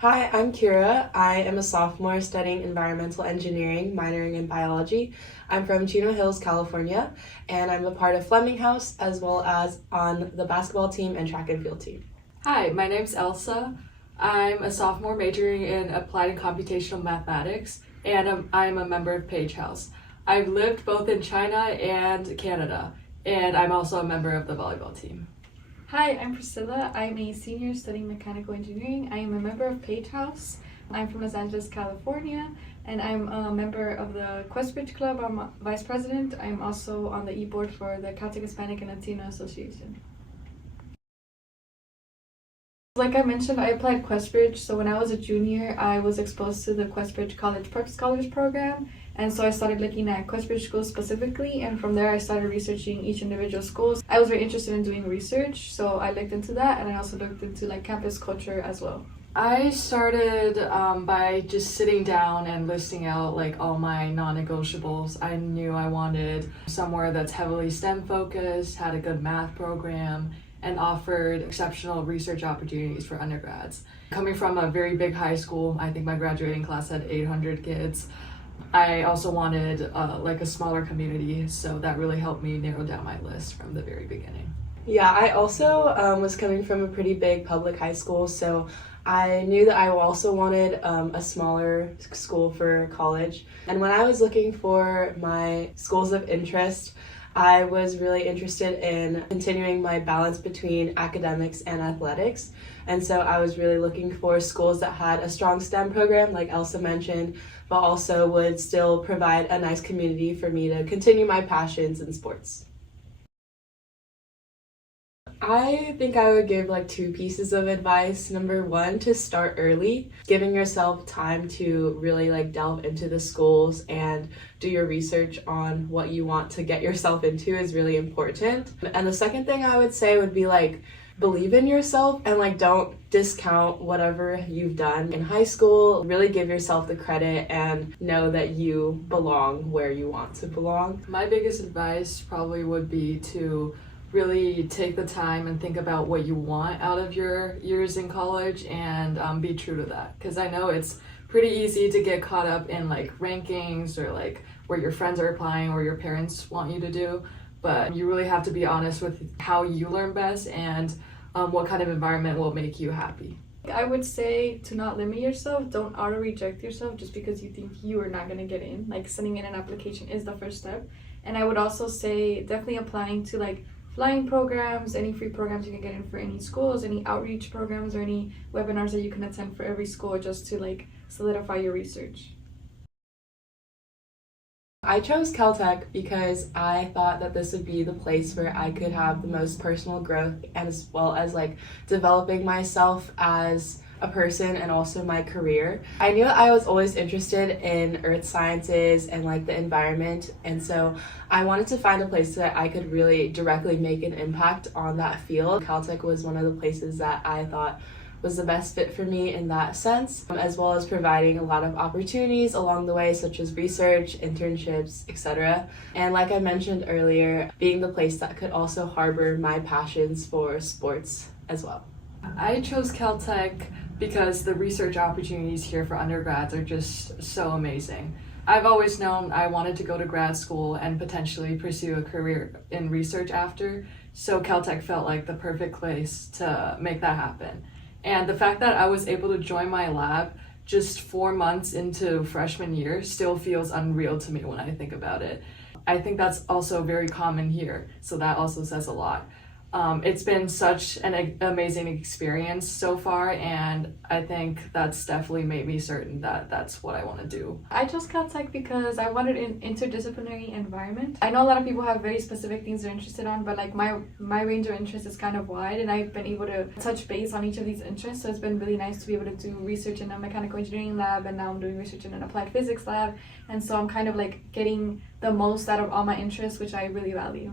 Hi, I'm Kyra. I am a sophomore studying environmental engineering, minoring in biology. I'm from Chino Hills, California, and I'm a part of Fleming House as well as on the basketball team and track and field team. Hi, my name's Ailsa. I'm a sophomore majoring in applied and computational mathematics, and I'm a member of Page House. I've lived both in China and Canada, and I'm also a member of the volleyball team. Hi, I'm Priscilla. I'm a senior studying mechanical engineering. I am a member of Page House. I'm from Los Angeles, California, and I'm a member of the Questbridge Club. I'm a vice president. I'm also on the e-board for the Caltech Hispanic and Latino Association. Like I mentioned, I applied Questbridge. So when I was a junior, I was exposed to the Questbridge College Prep Scholars Program. And so I started looking at Questbridge schools specifically, and from there I started researching each individual schools. I was very interested in doing research, so I looked into that, and I also looked into campus culture as well. I started by just sitting down and listing out all my non-negotiables. I knew I wanted somewhere that's heavily STEM focused, had a good math program, and offered exceptional research opportunities for undergrads. Coming from a very big high school, I think my graduating class had 800 kids. I also wanted a smaller community, so that really helped me narrow down my list from the very beginning. Yeah, I also was coming from a pretty big public high school, so I knew that I also wanted a smaller school for college. And when I was looking for my schools of interest, I was really interested in continuing my balance between academics and athletics. And so I was really looking for schools that had a strong STEM program, like Ailsa mentioned, but also would still provide a nice community for me to continue my passions in sports. I think I would give two pieces of advice. Number one, to start early. Giving yourself time to really delve into the schools and do your research on what you want to get yourself into is really important. And the second thing I would say would be believe in yourself and don't discount whatever you've done in high school. Really give yourself the credit and know that you belong where you want to belong. My biggest advice probably would be to really take the time and think about what you want out of your years in college and be true to that, because I know it's pretty easy to get caught up in rankings or where your friends are applying or your parents want you to do, but you really have to be honest with how you learn best and what kind of environment will make you happy. I would say to not limit yourself. Don't auto-reject yourself just because you think you are not going to get in. Sending in an application is the first step. And I would also say definitely applying to flying programs, any free programs you can get in for any schools, any outreach programs, or any webinars that you can attend for every school just to solidify your research. I chose Caltech because I thought that this would be the place where I could have the most personal growth, and as well as developing myself as a person and also my career. I knew I was always interested in earth sciences and the environment, and so I wanted to find a place that I could really directly make an impact on that field. Caltech was one of the places that I thought was the best fit for me in that sense, as well as providing a lot of opportunities along the way, such as research, internships, etc. And like I mentioned earlier, being the place that could also harbor my passions for sports as well. I chose Caltech because the research opportunities here for undergrads are just so amazing. I've always known I wanted to go to grad school and potentially pursue a career in research after, so Caltech felt like the perfect place to make that happen. And the fact that I was able to join my lab just 4 months into freshman year still feels unreal to me when I think about it. I think that's also very common here, so that also says a lot. It's been such an amazing experience so far, and I think that's definitely made me certain that that's what I want to do. I chose Caltech because I wanted an interdisciplinary environment. I know a lot of people have very specific things they're interested on, but my range of interest is kind of wide, and I've been able to touch base on each of these interests, so it's been really nice to be able to do research in a mechanical engineering lab, and now I'm doing research in an applied physics lab, and so I'm kind of getting the most out of all my interests, which I really value.